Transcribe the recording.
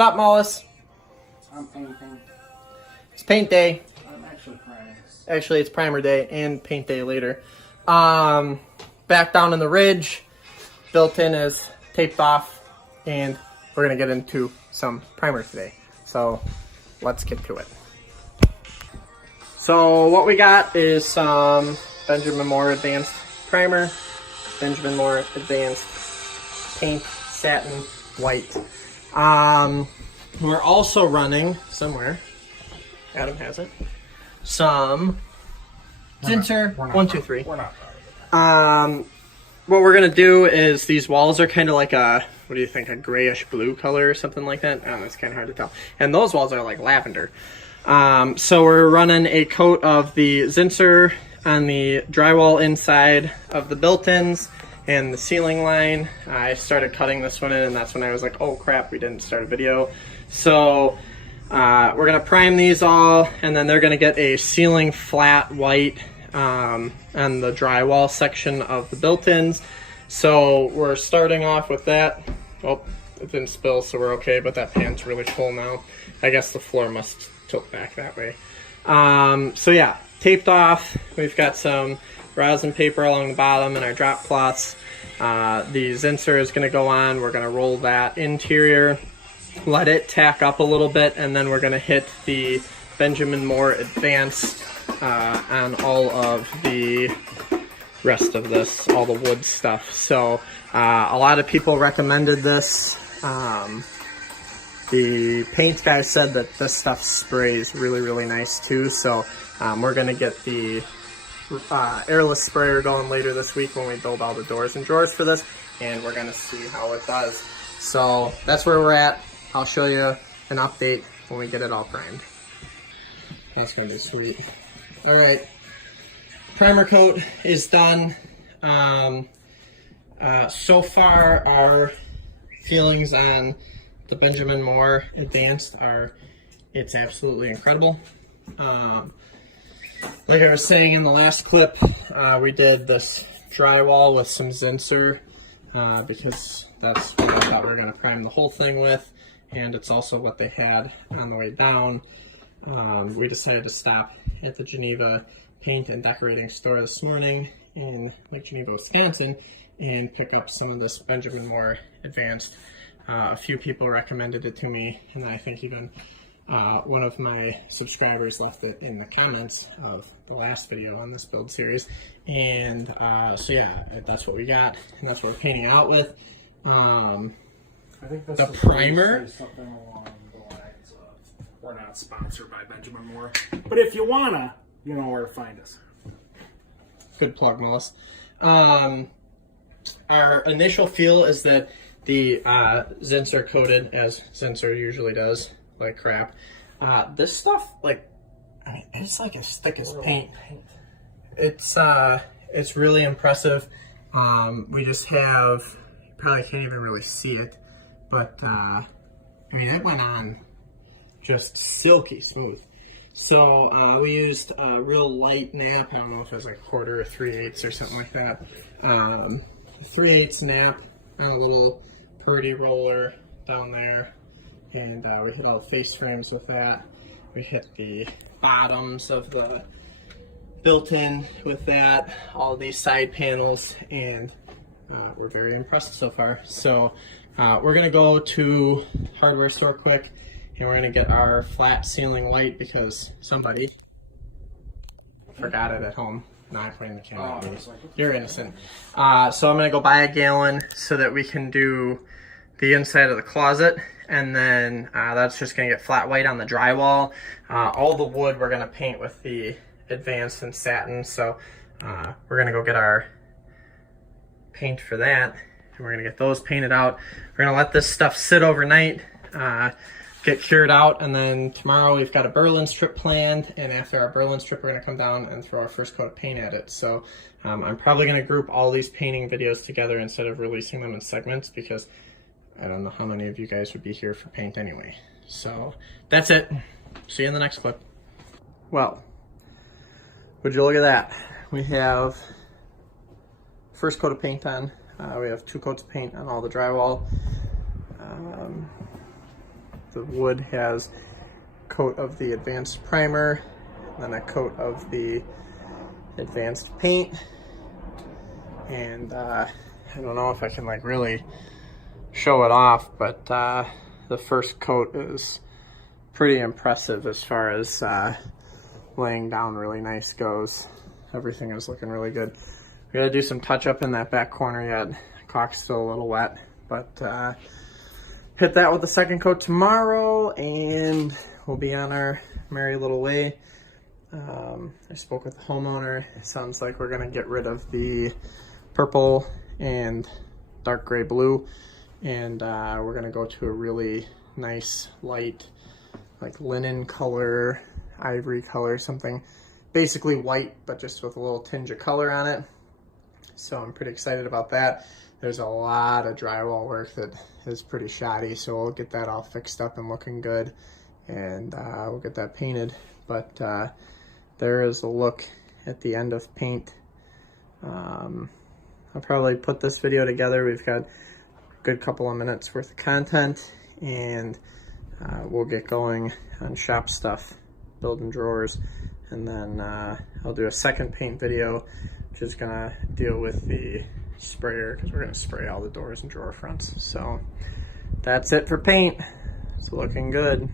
What's up, Mollis? I'm painting. It's paint day. I'm actually priming. Actually, it's primer day and paint day later. Back down in the ridge, built-in is taped off, and we're gonna get into some primer today. So let's get to it. So what we got is some Benjamin Moore Advanced Primer, Benjamin Moore Advanced Paint Satin White. We're also running somewhere, Adam has it, some Zinsser 123. We're not. What we're gonna do is these walls are kind of like a, what do you think, a grayish blue color or something like that? I don't know, it's kind of hard to tell. And those walls are like lavender. So we're running a coat of the Zinsser on the drywall inside of the built-ins and the ceiling line. I started cutting this one in, and that's when I was like, oh crap, we didn't start a video. So we're gonna prime these all, and then they're gonna get a ceiling flat white on the drywall section of the built-ins. So we're starting off with that. Oh, it didn't spill, so we're okay, but that pan's really full now. I guess the floor must tilt back that way. So yeah, taped off. We've got some rosin paper along the bottom and our drop cloths. The Zinsser is going to go on. We're going to roll that interior, let it tack up a little bit, and then we're going to hit the Benjamin Moore Advanced on all of the rest of this, all the wood stuff. So a lot of people recommended this. The paint guy said that this stuff sprays really, really nice too. So we're going to get the airless sprayer going later this week when we build all the doors and drawers for this, and we're going to see how it does. So that's where we're at. I'll show you an update when we get it all primed. That's going to be sweet. All right, primer coat is done. So far, our feelings on the Benjamin Moore Advanced are, it's absolutely incredible. Like I was saying in the last clip, we did this drywall with some Zinsser because that's what I thought we were going to prime the whole thing with, and it's also what they had on the way down. We decided to stop at the Geneva Paint and Decorating store this morning in Lake Geneva, Wisconsin, and pick up some of this Benjamin Moore Advanced. A few people recommended it to me, and I think even one of my subscribers left it in the comments of the last video on this build series. And so yeah, that's what we got, and that's what we're painting out with. I think that's the primer. Something along the lines of, we're not sponsored by Benjamin Moore, but if you wanna, you know where to find us. Good plug, Mellis. Our initial feel is that the Zinsser coated, as Zinsser usually does, like crap. This stuff, like, I mean, it's like as thick as paint. It's really impressive. We just have, you probably can't even really see it, but I mean, it went on just silky smooth. So we used a real light nap. I don't know if it was like 1/4 or 3/8 or something like that. 3/8 nap on a little Purdy roller down there, and we hit all the face frames with that. We hit the bottoms of the built-in with that, all these side panels, and we're very impressed so far. So we're gonna go to hardware store quick, and we're gonna get our flat ceiling light because somebody forgot it at home. No, I'm pointing the camera at me. You're innocent. So I'm gonna go buy a gallon so that we can do the inside of the closet, and then that's just gonna get flat white on the drywall. All the wood we're gonna paint with the Advanced and Satin, so we're gonna go get our paint for that, and we're gonna get those painted out. We're gonna let this stuff sit overnight, get cured out, and then tomorrow we've got a Berlin strip planned, and after our Berlin strip we're gonna come down and throw our first coat of paint at it. So I'm probably gonna group all these painting videos together instead of releasing them in segments, because I don't know how many of you guys would be here for paint anyway. So that's it. See you in the next clip. Well, would you look at that? We have first coat of paint on. We have 2 coats of paint on all the drywall. The wood has a coat of the advanced primer, then a coat of the advanced paint, and I don't know if I can like really show it off, but the first coat is pretty impressive as far as laying down really nice goes. Everything is looking really good. We gotta do some touch up in that back corner yet. Caulk's still a little wet, but hit that with the second coat tomorrow and we'll be on our merry little way. I spoke with the homeowner. It sounds like we're gonna get rid of the purple and dark gray blue, and we're gonna go to a really nice light, like linen color, ivory color, something basically white, but just with a little tinge of color on it. So I'm pretty excited about that. There's a lot of drywall work that is pretty shoddy, so we'll get that all fixed up and looking good, and we'll get that painted. But there is a look at the end of paint. I'll probably put this video together. We've got a good couple of minutes worth of content, and we'll get going on shop stuff, building drawers, and then I'll do a second paint video, which is gonna deal with the sprayer, because we're gonna spray all the doors and drawer fronts. So that's it for paint. It's looking good.